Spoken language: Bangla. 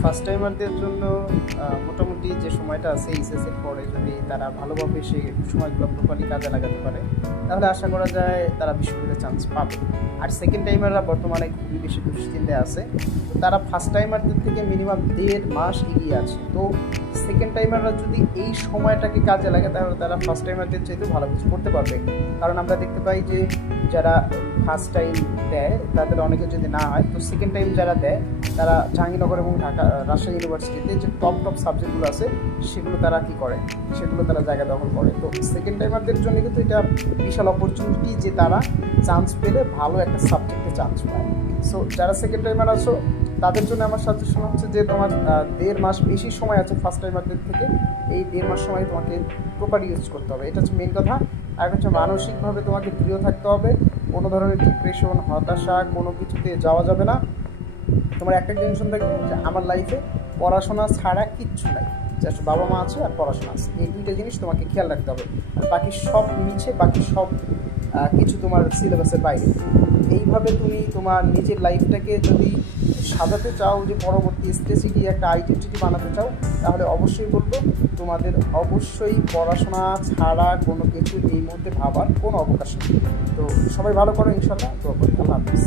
ফার্স্ট টাইমারদের জন্য মোটামুটি যে সময়টা আছে এইচএসের পরে যদি তারা ভালোভাবে সেই সময়গুলো প্রপারলি কাজে লাগাতে পারে তাহলে আশা করা যায় তারা বিশ্ববিদ্যালয়ে চান্স পাবে। আর সেকেন্ড টাইমাররা বর্তমানে খুবই বেশি দুশ্চিন্তায় আছে, তো তারা ফার্স্ট টাইমারদের থেকে মিনিমাম 1.5 মাস এগিয়ে আছে। তো সেকেন্ড টাইমাররা যদি এই সময়টাকে কাজে লাগে তাহলে তারা ফার্স্ট টাইমারদের চাইতেও ভালো কিছু করতে পারবে। কারণ আমরা দেখতে পাই যে যারা ফার্স্ট টাইম দেয় তাদের অনেকে যদি না হয়, তো সেকেন্ড টাইম যারা দেয় তারা জাহাঙ্গীরনগর এবং ঢাকা রাজশাহী ইউনিভার্সিটিতে যে টপ সাবজেক্টগুলো আছে সেগুলো তারা কী করে, সেগুলো তারা জায়গা দখল করে। তো সেকেন্ড টাইমারদের জন্য কিন্তু এটা বিশাল অপরচুনিটি যে তারা চান্স পেলে ভালো একটা সাবজেক্টে চান্স পায়। সো যারা সেকেন্ড টাইমার আছো তাদের জন্য আমার সাজেশন হচ্ছে যে তোমার 1.5 মাস বেশি সময় আছে ফার্স্ট টাইমারদের থেকে। এই 1.5 মাস সময় তোমাকে প্রপার ইউজ করতে হবে, এটা হচ্ছে মেন কথা। আর হচ্ছে মানসিকভাবে তোমাকে দৃঢ় থাকতে হবে, কোনো ধরনের ডিপ্রেশন হতাশা কোনো কিছুতে যাওয়া যাবে না। তোমার একটা টেনশন থাকবে যে আমার লাইফে পড়াশোনা ছাড়া কিচ্ছু নাই, জাস্ট বাবা মা আছে আর পড়াশোনা আছে, এই দুইটা জিনিস তোমাকে খেয়াল রাখতে হবে। আর বাকি সব মিছে, বাকি সব কিছু তোমার সিলেবাসের বাইরে। এইভাবে তুমি তোমার নিজের লাইফটাকে যদি সাজাতে চাও, যে পরবর্তী স্টেজে গিয়ে একটা আইডেন্টিটি বানাতে চাও, তাহলে অবশ্যই বলবো তোমাদের অবশ্যই পড়াশোনা ছাড়া কোনো কিছু এই মুহূর্তে ভাবার কোনো অবকাশ নেই। তো সবাই ভালো করো ইনশাল্লাহ। তো আল্লাহ হাফিজ।